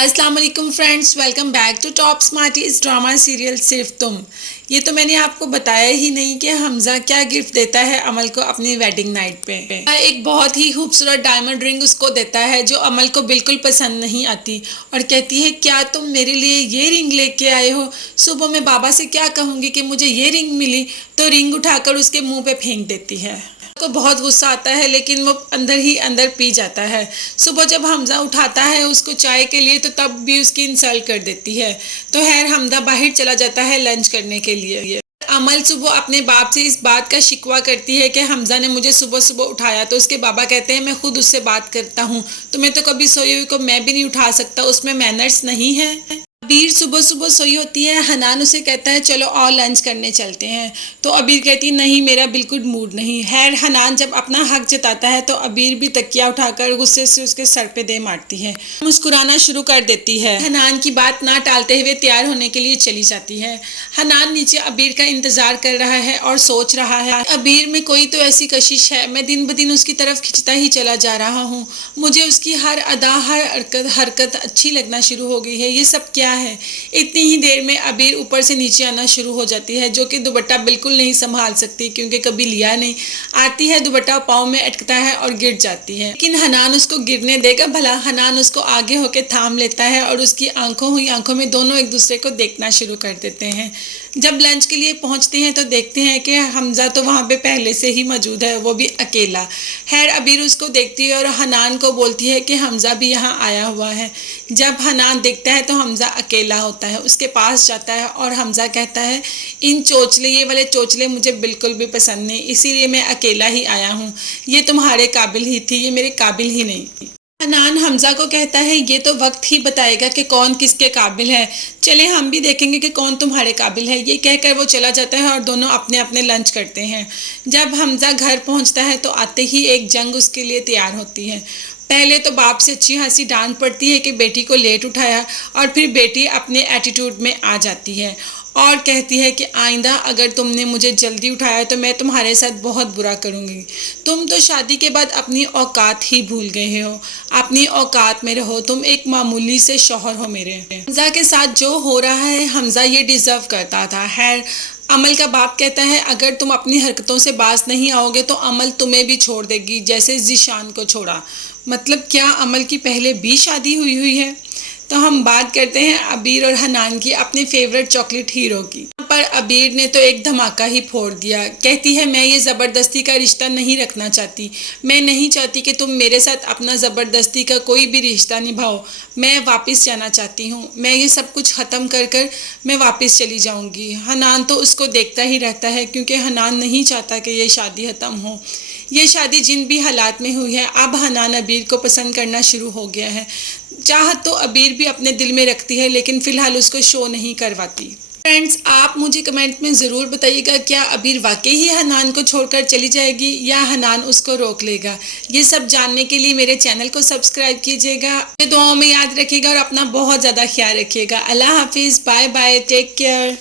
अस्सलाम वालेकुम friends, welcome back to top smarties drama serial सिर्फ तुम। ये तो मैंने आपको बताया ही नहीं कि हमजा क्या गिफ्ट देता है अमल को अपनी वेडिंग नाइट पे। एक बहुत ही खूबसूरत डायमंड रिंग उसको देता है जो अमल को बिल्कुल पसंद नहीं आती और कहती है क्या तुम मेरे लिए ये रिंग लेके आए हो। सुबह मैं बाबा से क्या कहूँगी कि मुझे ये रिंग मिली, तो रिंग उठाकर उसके मुंह पे फेंक देती है। को बहुत गुस्सा आता है लेकिन वो अंदर ही अंदर पी जाता है। सुबह जब हमजा उठाता है उसको चाय के लिए तो तब भी उसकी इंसल्ट कर देती है। तो खैर हमजा बाहर चला जाता है लंच करने के लिए। अमल सुबह अपने बाप से इस बात का शिकवा करती है कि हमजा ने मुझे सुबह सुबह उठाया, तो उसके बाबा कहते हैं मैं खुद उससे बात करता हूँ, तुम्हें तो कभी सोई हुई को मैं भी नहीं उठा सकता, उसमें मैनर्स नहीं है। अबीर सुबह सुबह सोई होती है, हनान उसे कहता है चलो और लंच करने चलते हैं, तो अबीर कहती नहीं मेरा बिल्कुल मूड नहीं है। हनान जब अपना हक जताता है तो अबीर भी तकिया उठाकर गुस्से से उसके सर पे दे मारती है, मुस्कुराना शुरू कर देती है। हनान की बात ना टालते हुए तैयार होने के लिए चली जाती है। हनान नीचे अबीर का इंतजार कर रहा है और सोच रहा है अबीर में कोई तो ऐसी कशिश है, मैं दिन ब दिन उसकी तरफ खिंचता ही चला जा रहा हूँ, मुझे उसकी हर अदा हर हरकत अच्छी लगना शुरू हो गई है, ये सब क्या है। इतनी ही देर में अबीर ऊपर से नीचे आना शुरू हो जाती है, जो कि दुपट्टा बिल्कुल नहीं संभाल सकती क्योंकि कभी लिया नहीं। आती है, दुपट्टा पाँव में अटकता है और गिर जाती है, लेकिन हनान उसको गिरने देगा भला। हनान उसको आगे होकर थाम लेता है और उसकी आंखों हुई आंखों में दोनों एक दूसरे को देखना शुरू कर देते हैं। जब लंच के लिए पहुंचते हैं तो देखते हैं कि हमजा तो वहां पे पहले से ही मौजूद है, वो भी अकेला। खैर अबीर उसको देखती है और हनान को बोलती है कि हमजा भी यहाँ आया हुआ है। जब हनान देखता है तो हमजा अकेला होता है, उसके पास जाता है और हमजा कहता है इन चोचले, ये वाले चोचले मुझे बिल्कुल भी पसंद नहीं, इसीलिए मैं अकेला ही आया हूँ, ये तुम्हारे काबिल ही थी, ये मेरे काबिल ही नहीं। हनान हमजा को कहता है ये तो वक्त ही बताएगा कि कौन किसके काबिल है, चले हम भी देखेंगे कि कौन तुम्हारे काबिल है। ये कहकर वो चला जाता है और दोनों अपने अपने लंच करते हैं। जब हमजा घर पहुंचता है तो आते ही एक जंग उसके लिए तैयार होती है। पहले तो बाप से अच्छी खासी डांट पड़ती है कि बेटी को लेट उठाया, और फिर बेटी अपने एटीट्यूड में आ जाती है और कहती है कि आइंदा अगर तुमने मुझे जल्दी उठाया तो मैं तुम्हारे साथ बहुत बुरा करूँगी। तुम तो शादी के बाद अपनी औकात ही भूल गए हो, अपनी औकात में रहो, तुम एक मामूली से शौहर हो मेरे। हमजा के साथ जो हो रहा है हमजा ये डिज़र्व करता था। खैर अमल का बाप कहता है अगर तुम अपनी हरकतों से बाज नहीं आओगे तो अमल तुम्हें भी छोड़ देगी जैसे ज़ीशान को छोड़ा। मतलब क्या अमल की पहले भी शादी हुई है। तो हम बात करते हैं अबीर और हनान की अपने फेवरेट चॉकलेट हीरो की। पर अबीर ने तो एक धमाका ही फोड़ दिया। कहती है मैं ये ज़बरदस्ती का रिश्ता नहीं रखना चाहती, मैं नहीं चाहती कि तुम मेरे साथ अपना ज़बरदस्ती का कोई भी रिश्ता निभाओ, मैं वापस जाना चाहती हूँ, मैं ये सब कुछ ख़त्म कर कर मैं वापस चली जाऊँगी। हनान तो उसको देखता ही रहता है क्योंकि हनान नहीं चाहता कि ये शादी ख़त्म हो। ये शादी जिन भी हालात में हुई है, अब हनान अबीर को पसंद करना शुरू हो गया है। चाहत तो अबीर भी अपने दिल में रखती है लेकिन फ़िलहाल उसको शो नहीं करवाती। फ्रेंड्स आप मुझे कमेंट में ज़रूर बताइएगा क्या अबीर वाकई ही हनान को छोड़कर चली जाएगी या हनान उसको रोक लेगा। ये सब जानने के लिए मेरे चैनल को सब्सक्राइब कीजिएगा, दुआओं में याद रखिएगा और अपना बहुत ज़्यादा ख्याल रखिएगा। अल्लाह हाफिज़, बाय बाय, टेक केयर।